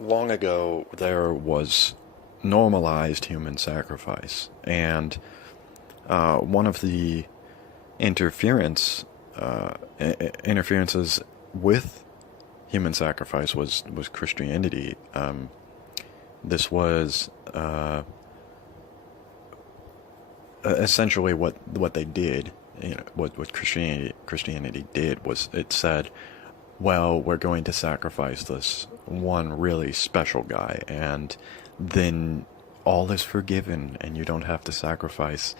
long ago there was normalized human sacrifice, and one of the interference interferences with human sacrifice was Christianity. This was essentially what they did. You know, what Christianity did was it said, well, we're going to sacrifice this one really special guy, and then all is forgiven, and you don't have to sacrifice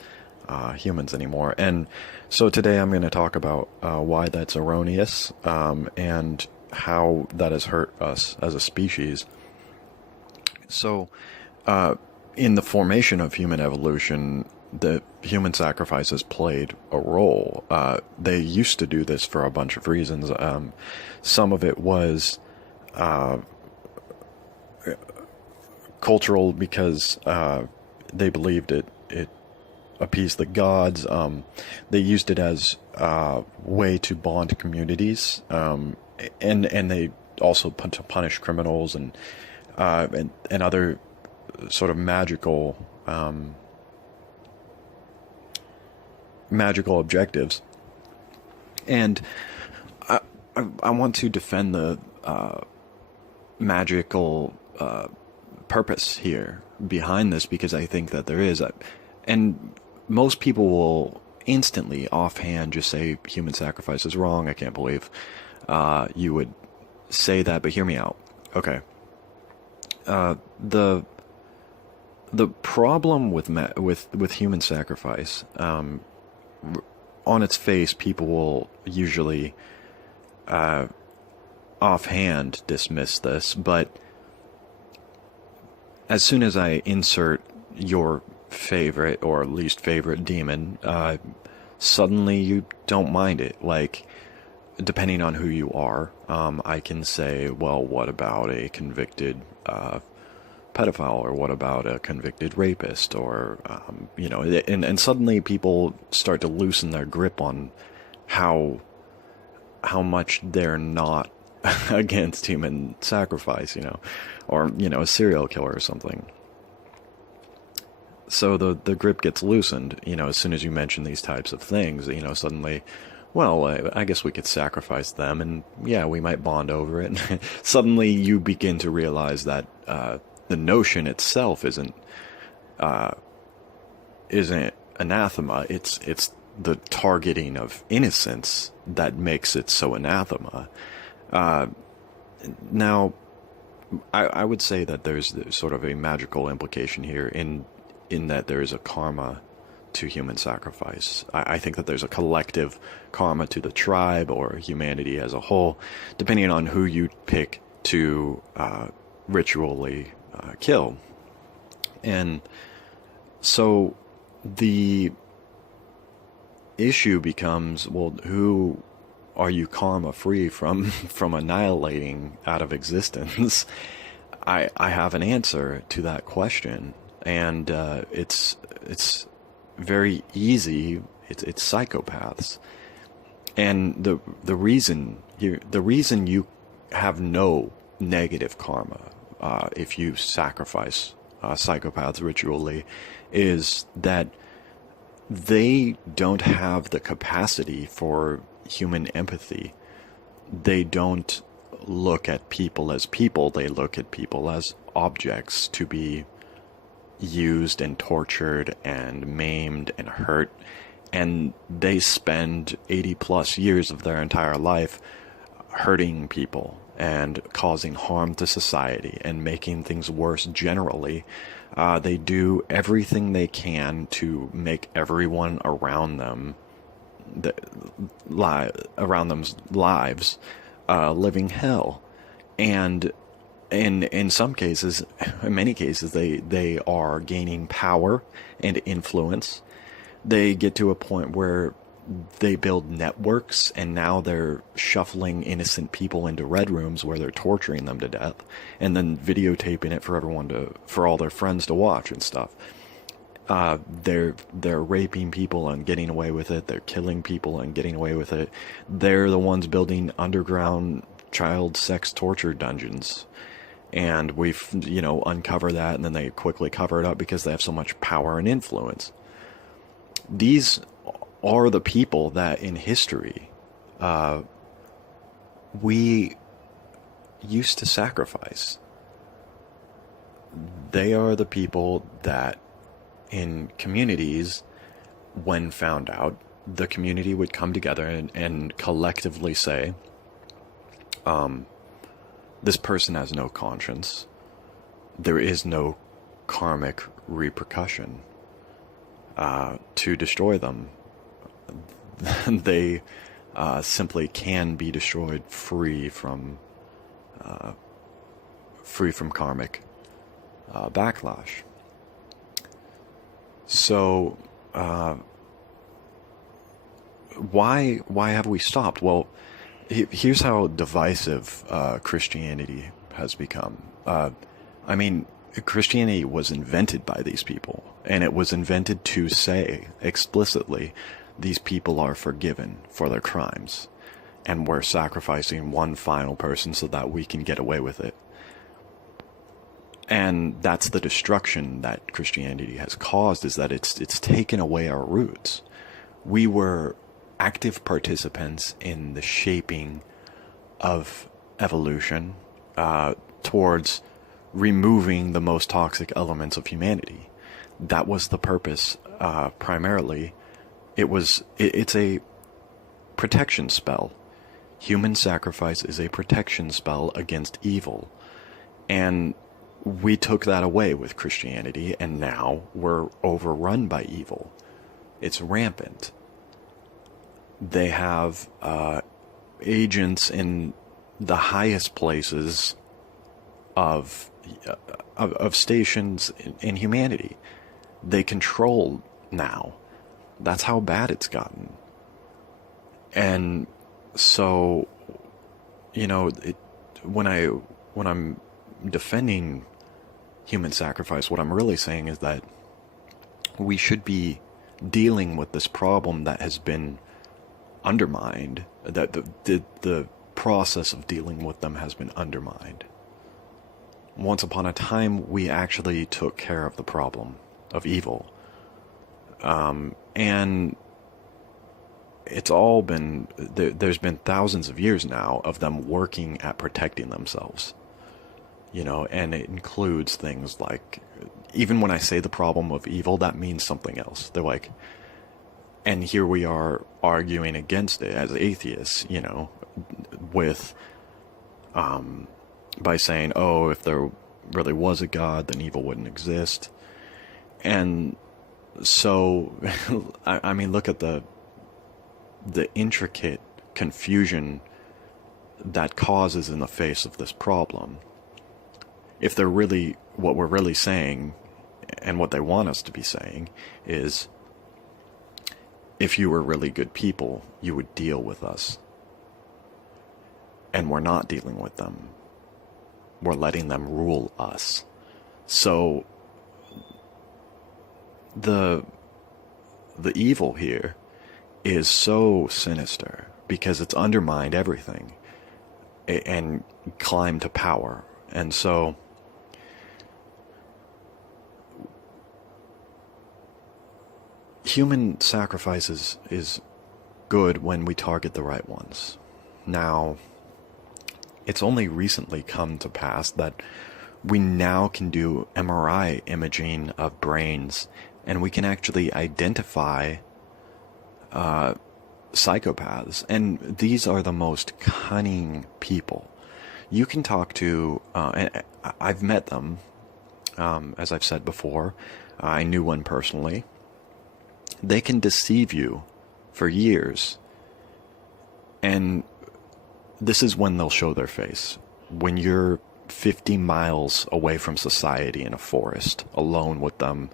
humans anymore. And so today I'm going to talk about why that's erroneous, and how that has hurt us as a species. So, in the formation of human evolution, the human sacrifices played a role. They used to do this for a bunch of reasons. Some of it was cultural because they believed it appeased the gods. They used it as a way to bond communities, and they also to punish criminals and other sort of magical objectives. And I want to defend the magical purpose here behind this, because I think that there is. And most people will instantly, offhand, just say human sacrifice is wrong. I can't believe you would say that, but hear me out. Okay. The problem with human sacrifice, on its face, people will usually offhand dismiss this, but as soon as I insert your favorite or least favorite demon, suddenly you don't mind it. Like, depending on who you are, I can say, well, what about a convicted pedophile, or what about a convicted rapist, or and suddenly people start to loosen their grip on how much they're not against human sacrifice, or a serial killer or something. So the grip gets loosened, as soon as you mention these types of things. Suddenly, well, I guess we could sacrifice them, and yeah, we might bond over it. Suddenly you begin to realize that the notion itself isn't anathema. It's the targeting of innocence that makes it so anathema. Now, I would say that there's sort of a magical implication here in that there is a karma to human sacrifice. I think that there's a collective karma to the tribe or humanity as a whole, depending on who you pick to ritually kill. And so the issue becomes, well, who are you karma free from annihilating out of existence? I have an answer to that question, and it's very easy. It's psychopaths. And the reason you have no negative karma if you sacrifice psychopaths ritually is that they don't have the capacity for human empathy. They don't look at people as people. They look at people as objects to be used and tortured and maimed and hurt. And they spend 80 plus years of their entire life hurting people and causing harm to society and making things worse generally. They do everything they can to make everyone around them them's lives living hell. And in some cases, in many cases, they are gaining power and influence. They get to a point where they build networks, and now they're shuffling innocent people into red rooms where they're torturing them to death, and then videotaping it for all their friends to watch and stuff. They're raping people and getting away with it. They're killing people and getting away with it. They're the ones building underground child sex torture dungeons. And we've, uncovered that, and then they quickly cover it up because they have so much power and influence. These are the people that in history we used to sacrifice. They are the people that in communities, when found out, the community would come together and collectively say, this person has no conscience. There is no karmic repercussion to destroy them. They simply can be destroyed free from karmic backlash. So why have we stopped? Well, here's how divisive Christianity has become. I mean, Christianity was invented by these people, and it was invented to say explicitly, these people are forgiven for their crimes, and we're sacrificing one final person so that we can get away with it. And that's the destruction that Christianity has caused, is that it's taken away our roots. We were active participants in the shaping of evolution towards removing the most toxic elements of humanity. That was the purpose, primarily. It's a protection spell. Human sacrifice is a protection spell against evil. And we took that away with Christianity, and now we're overrun by evil. It's rampant. They have agents in the highest places of stations in humanity. They control now. That's how bad it's gotten. And so, when I'm defending human sacrifice, what I'm really saying is that we should be dealing with this problem that has been undermined, that the process of dealing with them has been undermined. Once upon a time, we actually took care of the problem of evil. And it's all been, there's been thousands of years now of them working at protecting themselves. And it includes things like, even when I say the problem of evil, that means something else. They're like, and here we are arguing against it as atheists, with, by saying, oh, if there really was a God, then evil wouldn't exist. And so, I mean, look at the intricate confusion that causes in the face of this problem. If they're really, what we're really saying, and what they want us to be saying, is, if you were really good people, you would deal with us. And we're not dealing with them. We're letting them rule us. So, the evil here is so sinister because it's undermined everything and climbed to power. And so, human sacrifice is good when we target the right ones. Now, it's only recently come to pass that we now can do MRI imaging of brains, and we can actually identify psychopaths. And these are the most cunning people. You can talk to, and I've met them, as I've said before. I knew one personally. They can deceive you for years. And this is when they'll show their face. When you're 50 miles away from society in a forest, alone with them,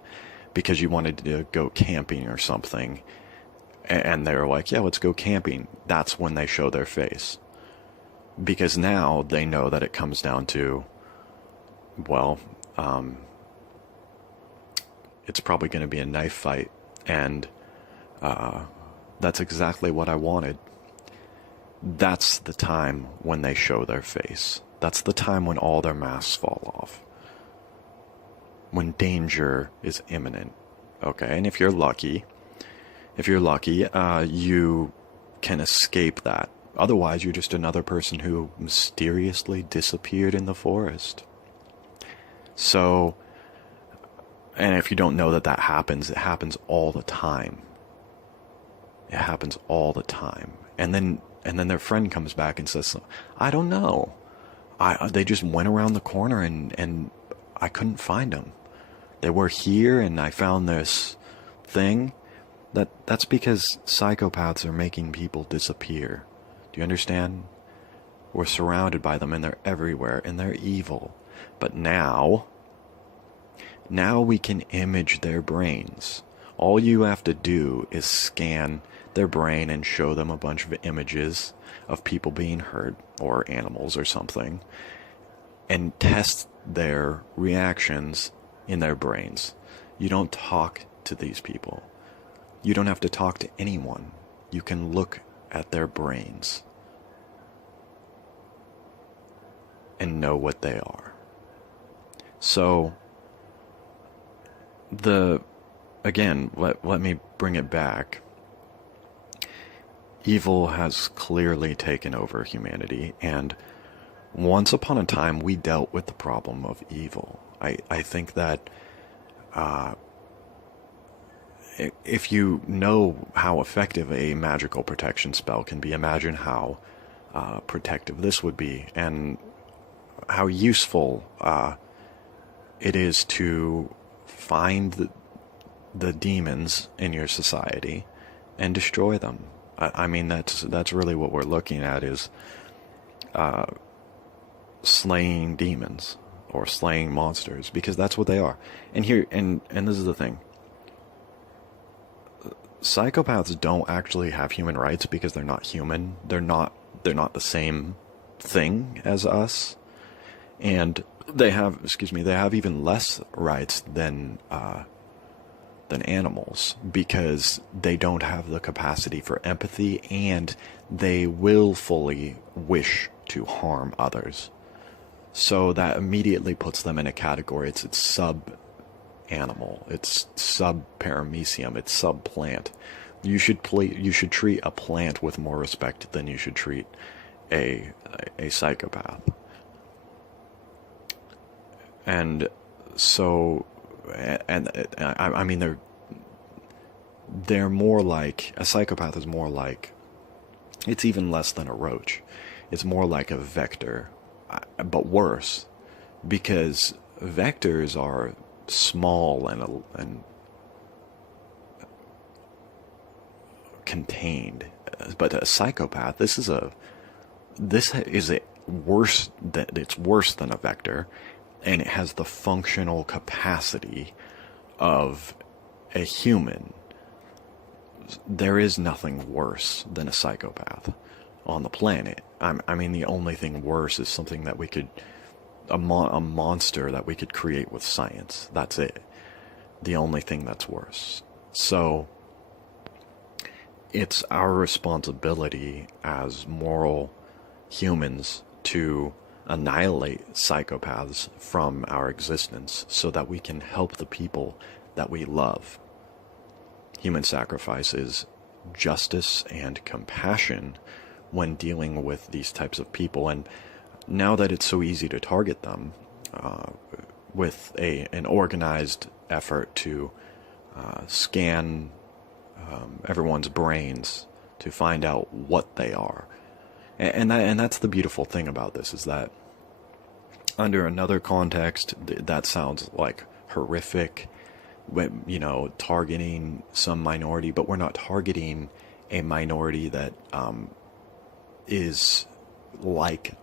because you wanted to go camping or something, and they're like, yeah, let's go camping. That's when they show their face. Because now they know that it comes down to, well, it's probably going to be a knife fight. And that's exactly what I wanted. That's the time when they show their face. That's the time when all their masks fall off. When danger is imminent. Okay, and if you're lucky, you can escape that. Otherwise, you're just another person who mysteriously disappeared in the forest. So, and if you don't know that that happens, it happens all the time. It happens all the time. And then their friend comes back and says, I don't know. They just went around the corner and I couldn't find them. They were here and I found this thing. That's because psychopaths are making people disappear. Do you understand? We're surrounded by them and they're everywhere and they're evil. But now we can image their brains. All you have to do is scan their brain and show them a bunch of images of people being hurt or animals or something and test their reactions in their brains. You don't talk to these people. You don't have to talk to anyone. You can look at their brains and know what they are. So, again, let me bring it back. Evil has clearly taken over humanity, and once upon a time we dealt with the problem of evil. I think that if you know how effective a magical protection spell can be, imagine how protective this would be, and how useful it is to find the demons in your society and destroy them. I mean, that's really what we're looking at, is slaying demons or slaying monsters, because that's what they are. And this is the thing. Psychopaths don't actually have human rights because they're not human. They're not the same thing as us. And they have even less rights than animals, because they don't have the capacity for empathy and they willfully wish to harm others. So that immediately puts them in a category. It's sub-animal. It's sub-paramecium. It's sub-plant. You should treat a plant with more respect than you should treat a psychopath. And so, I mean, they're more like, a psychopath is more like, it's even less than a roach. It's more like a vector, but worse, because vectors are small and contained, but a psychopath, this is worse than a vector, and it has the functional capacity of a human. There is nothing worse than a psychopath on the planet. I mean, the only thing worse is something that we could, a monster that we could create with science. That's it. The only thing that's worse. So, it's our responsibility as moral humans to annihilate psychopaths from our existence so that we can help the people that we love. Human sacrifice is justice and compassion when dealing with these types of people. And now that it's so easy to target them with an organized effort to scan everyone's brains to find out what they are. And that's the beautiful thing about this, is that under another context, that sounds like horrific, targeting some minority, but we're not targeting a minority that is like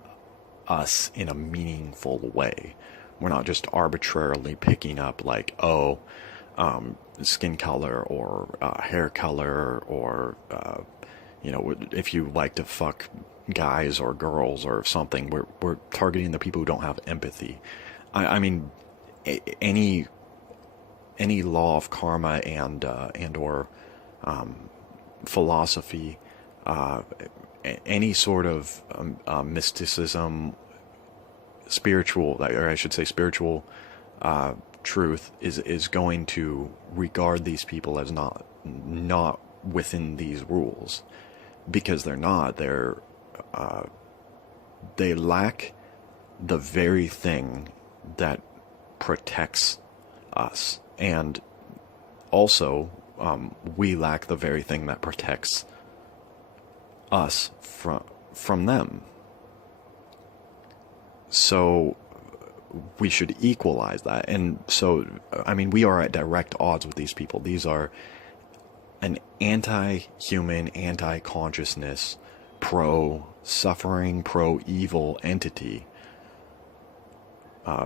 us in a meaningful way. We're not just arbitrarily picking up like, skin color or hair color, or if you like to fuck guys or girls or something. We're targeting the people who don't have empathy. I mean, any law of karma and or philosophy, any sort of mysticism spiritual, or I should say spiritual truth is going to regard these people as not within these rules, because they're not. They lack the very thing that protects us, and also we lack the very thing that protects us from them. So we should equalize that. And so, I mean, we are at direct odds with these people. These are an anti-human, anti-consciousness, pro-suffering, pro-evil entity,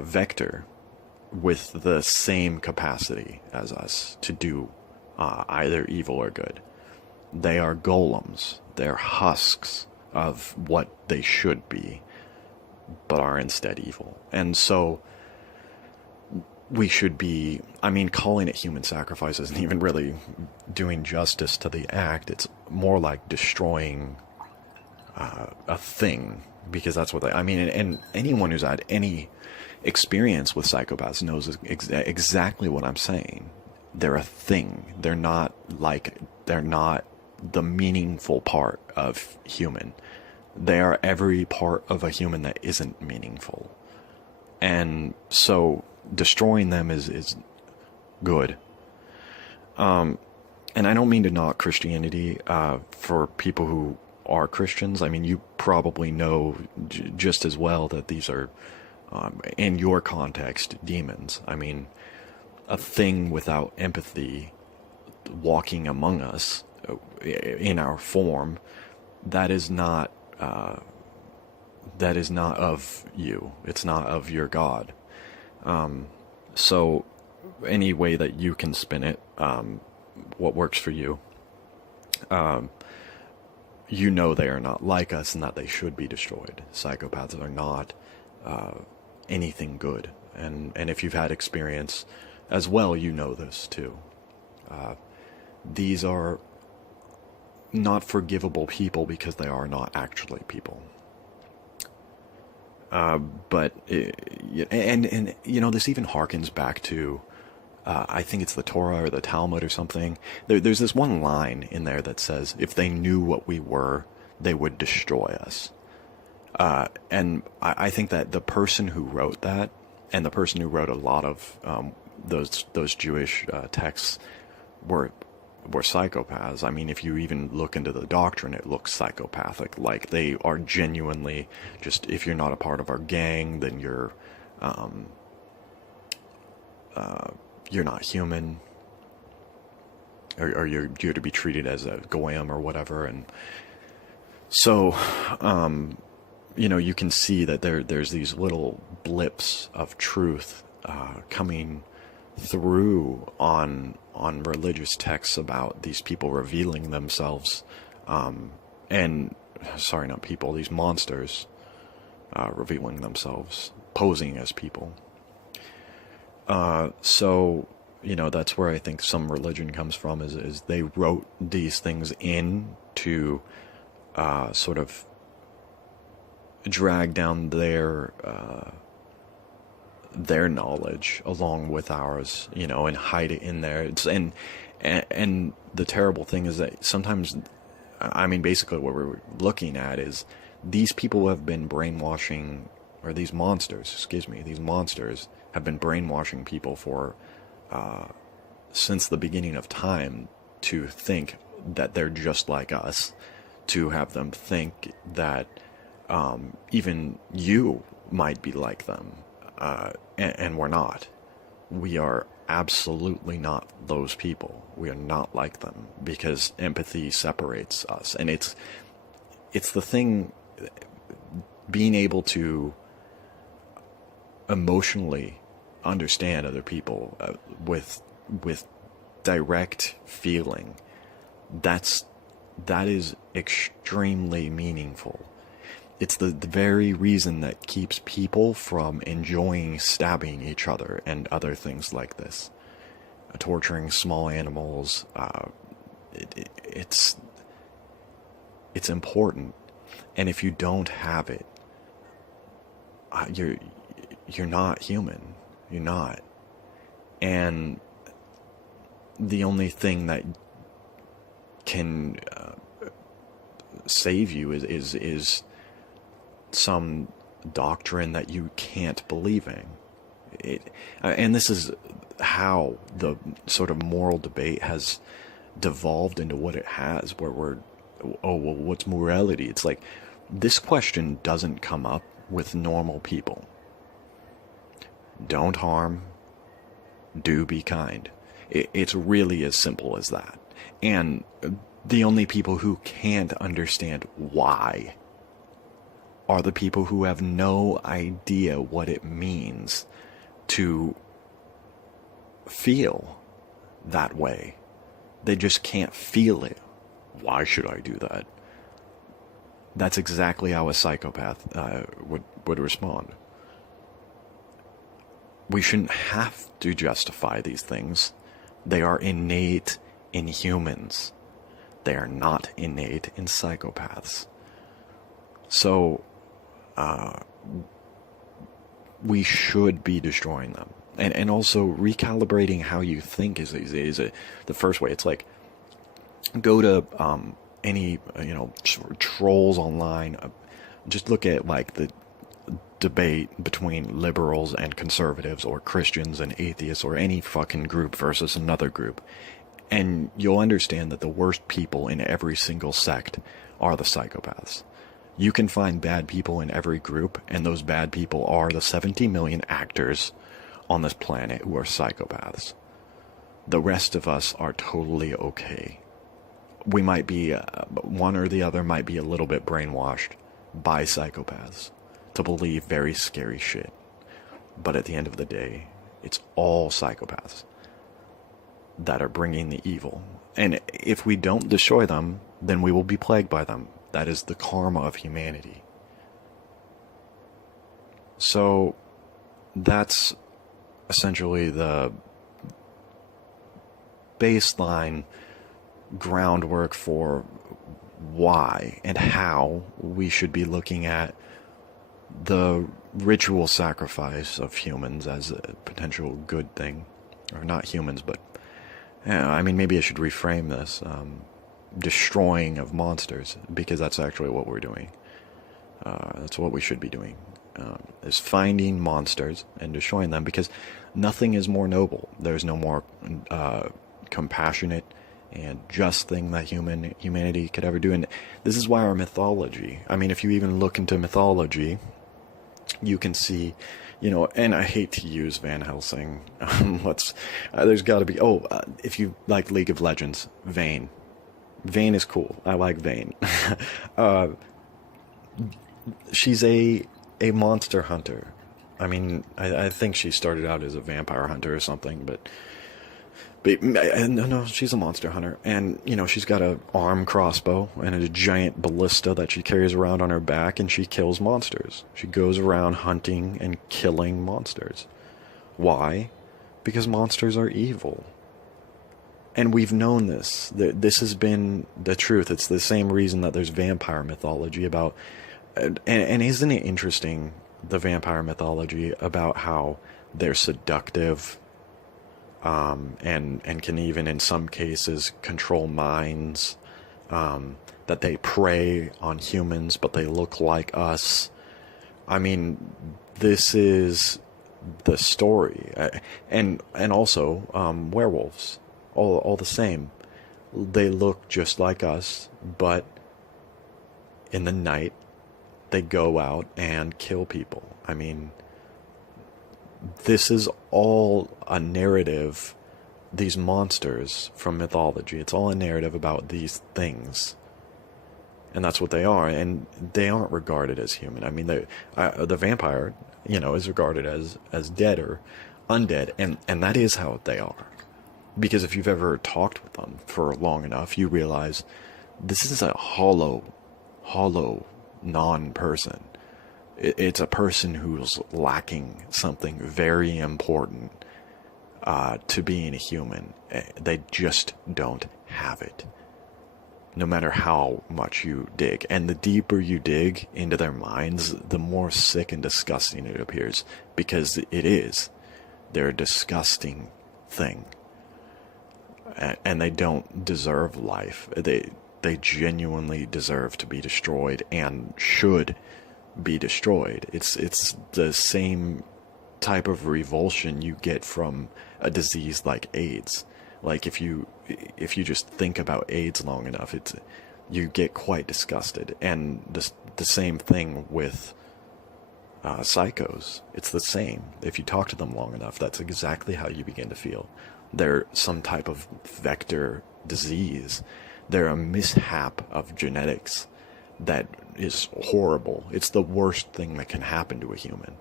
vector, with the same capacity as us to do either evil or good. They are golems. They're husks of what they should be, but are instead evil. And so we should be, I mean, calling it human sacrifice isn't even really doing justice to the act. It's more like destroying a thing, because that's what I mean, and anyone who's had any experience with psychopaths knows exactly what I'm saying. They're a thing. They're not the meaningful part of human. They are every part of a human that isn't meaningful. And so destroying them is good. And I don't mean to knock Christianity for people who are Christians. I mean, you probably know just as well that these are, in your context, demons. I mean, a thing without empathy walking among us in our form, that is not of you. It's not of your God. So any way that you can spin it, what works for you, you know they are not like us and that they should be destroyed. Psychopaths are not anything good. And if you've had experience as well, you know this too. These are not forgivable people because they are not actually people. But you know, this even harkens back to, I think it's the Torah or the Talmud or something. There's this one line in there that says, if they knew what we were, they would destroy us. And I think that the person who wrote that, and the person who wrote a lot of those Jewish texts, were psychopaths. I mean, if you even look into the doctrine, it looks psychopathic. Like, they are genuinely just, if you're not a part of our gang, then you're not human, or you're to be treated as a goyim or whatever. And so, you know, you can see that there's these little blips of truth coming through on religious texts about these people revealing themselves, and sorry, not people, these monsters revealing themselves, posing as people. So, you know, that's where I think some religion comes from, is they wrote these things in to sort of drag down their knowledge along with ours, you know, and hide it in there. And the terrible thing is that sometimes, I mean, basically what we're looking at is these people have been brainwashing, or these monsters have been brainwashing people for since the beginning of time, to think that they're just like us, to have them think that even you might be like them. And we're not. We are absolutely not those people. We are not like them, because empathy separates us. And it's the thing, being able to emotionally understand other people with direct feeling. That is extremely meaningful. It's the very reason that keeps people from enjoying stabbing each other and other things like this. Torturing small animals. It's important. And if you don't have it, you're not human. You're not. And the only thing that can save you is some doctrine that you can't believe in. And this is how the sort of moral debate has devolved into what it has, where we're, oh, well, what's morality? It's like, this question doesn't come up with normal people. Don't harm, do be kind. It's really as simple as that. And the only people who can't understand why are the people who have no idea what it means to feel that way. They just can't feel it. Why should I do that? That's exactly how a psychopath would respond. We shouldn't have to justify these things. They are innate in humans. They are not innate in psychopaths. So, we should be destroying them. And also recalibrating how you think is the first way. It's like, go to any trolls online. Just look at like the debate between liberals and conservatives, or Christians and atheists, or any fucking group versus another group, and you'll understand that the worst people in every single sect are the psychopaths. You can find bad people in every group, and those bad people are the 70 million actors on this planet who are psychopaths. The rest of us are totally okay. We might be, one or the other might be a little bit brainwashed by psychopaths to believe very scary shit. But at the end of the day, it's all psychopaths that are bringing the evil. And if we don't destroy them, then we will be plagued by them. That is the karma of humanity. So that's essentially the baseline groundwork for why and how we should be looking at the ritual sacrifice of humans as a potential good thing. Or not humans, but I mean, maybe I should reframe this. Destroying of monsters, because that's actually what we're doing. That's what we should be doing, is finding monsters and destroying them, because nothing is more noble. There's no more compassionate and just thing that humanity could ever do. And this is why our mythology, I mean, if you even look into mythology, you can see, and I hate to use Van Helsing. There's got to be, if you like League of Legends, Vayne. Vayne is cool. I like Vayne. She's a monster hunter. I mean, I think she started out as a vampire hunter or something, but no, she's a monster hunter. And, she's got an arm crossbow and a giant ballista that she carries around on her back, and she kills monsters. She goes around hunting and killing monsters. Why? Because monsters are evil. And we've known this. This has been the truth. It's the same reason that there's vampire mythology about... And isn't it interesting, the vampire mythology, about how they're seductive, and can even in some cases control minds, that they prey on humans but they look like us. I mean, this is the story. And also werewolves, all the same. They look just like us, but in the night they go out and kill people. I mean, this is all a narrative, these monsters from mythology. It's all a narrative about these things. And that's what they are. And they aren't regarded as human. I mean, the vampire, is regarded as dead or undead. And that is how they are. Because if you've ever talked with them for long enough, you realize this is a hollow non-person. It's a person who's lacking something very important to being a human. They just don't have it. no matter how much you dig. And the deeper you dig into their minds, the more sick and disgusting it appears, because it is. They're a disgusting thing. And they don't deserve life. They genuinely deserve to be destroyed and should be destroyed. It's the same type of revulsion you get from a disease like AIDS. Like if you just think about AIDS long enough, you get quite disgusted. And the same thing with psychos. It's the same. If you talk to them long enough, that's exactly how you begin to feel. They're some type of vector disease. They're a mishap of genetics that is horrible. It's the worst thing that can happen to a human,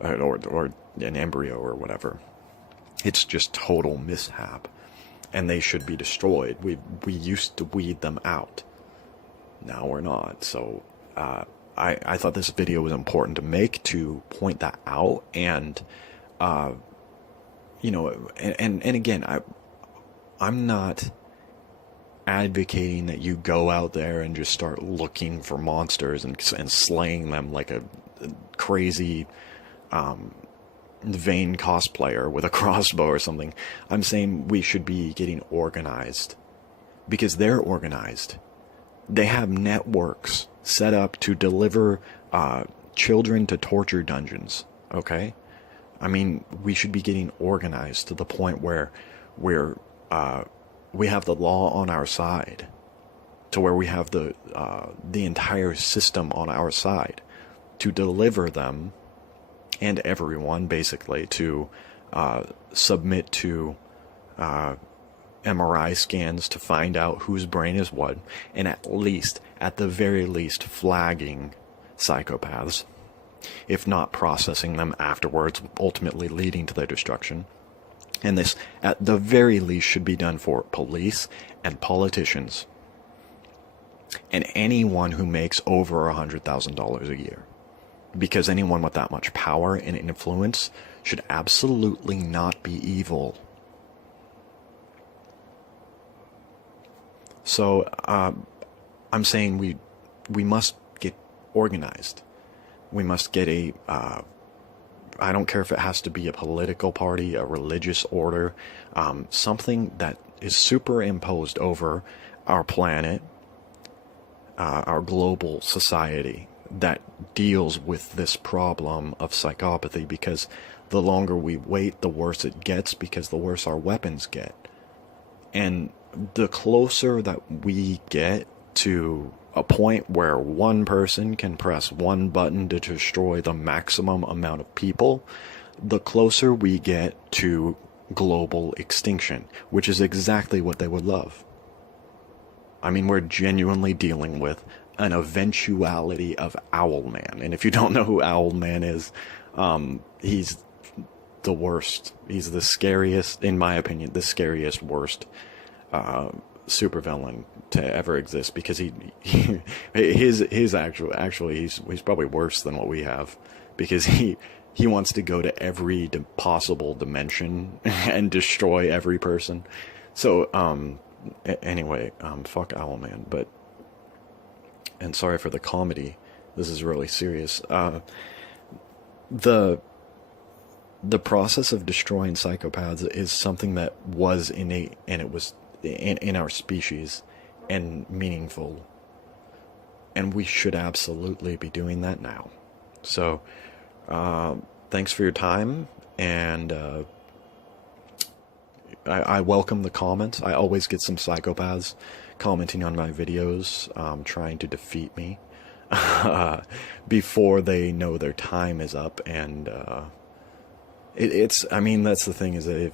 or an embryo or whatever. It's just total mishap, and they should be destroyed. We used to weed them out. Now we're not. So I thought this video was important to make, to point that out. And you know, and again, I'm not advocating that you go out there and just start looking for monsters and slaying them like a crazy vain cosplayer with a crossbow or something. I'm saying we should be getting organized, because they're organized. They have networks set up to deliver children to torture dungeons. Okay, I mean, we should be getting organized to the point where we have the law on our side, to where we have the entire system on our side to deliver them, and everyone basically, to submit to MRI scans to find out whose brain is what, and at the very least, flagging psychopaths, if not processing them afterwards, ultimately leading to their destruction. And this, at the very least, should be done for police and politicians and anyone who makes over $100,000 a year. Because anyone with that much power and influence should absolutely not be evil. So I'm saying we must get organized. We must get I don't care if it has to be a political party, a religious order, something that is superimposed over our planet, our global society, that deals with this problem of psychopathy, because the longer we wait, the worse it gets, because the worse our weapons get. And the closer that we get to a point where one person can press one button to destroy the maximum amount of people, the closer we get to global extinction, which is exactly what they would love. I mean, we're genuinely dealing with an eventuality of Owlman. And if you don't know who Owlman is, he's the worst. He's the scariest, in my opinion, the scariest, worst supervillain to ever exist, because he's probably worse than what we have, because he wants to go to every possible dimension and destroy every person. So anyway, fuck Owlman. And sorry for the comedy, this is really serious. The process of destroying psychopaths is something that was innate, and it was in our species, and meaningful, and we should absolutely be doing that now. So thanks for your time, and I welcome the comments. I always get some psychopaths commenting on my videos, trying to defeat me before they know their time is up. And I mean, that's the thing, is that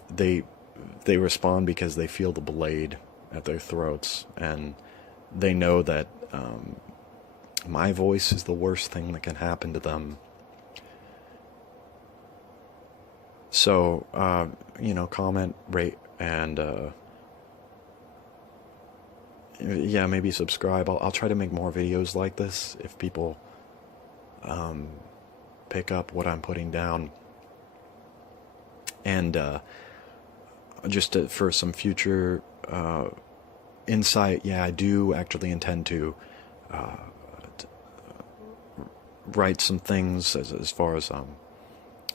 they respond because they feel the blade at their throats, and they know that my voice is the worst thing that can happen to them. So comment, rate, and yeah, maybe subscribe. I'll try to make more videos like this if people pick up what I'm putting down. And just for some future insight, yeah, I do actually intend to write some things as far as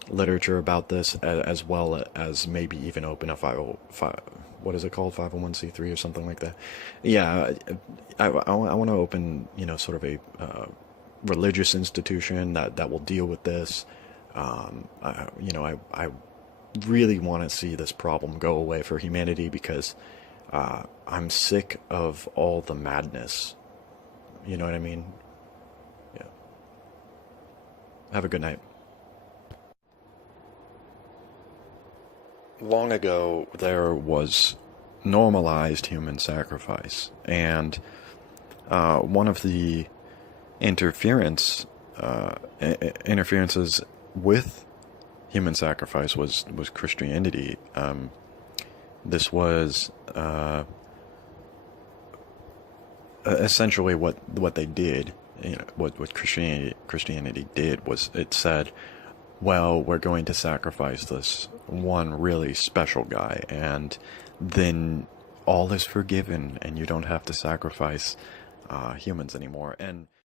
literature about this, as well as maybe even open a 505, what is it called, 501c3 or something like that. Yeah, I want to open, sort of a religious institution that will deal with this. I really want to see this problem go away for humanity, because I'm sick of all the madness. You know what I mean? Yeah. Have a good night. Long ago, there was normalized human sacrifice, and one of the interference interferences with human sacrifice was Christianity. This was essentially what they did. What Christianity did was, it said, well, we're going to sacrifice this one really special guy, and then all is forgiven, and you don't have to sacrifice humans anymore. And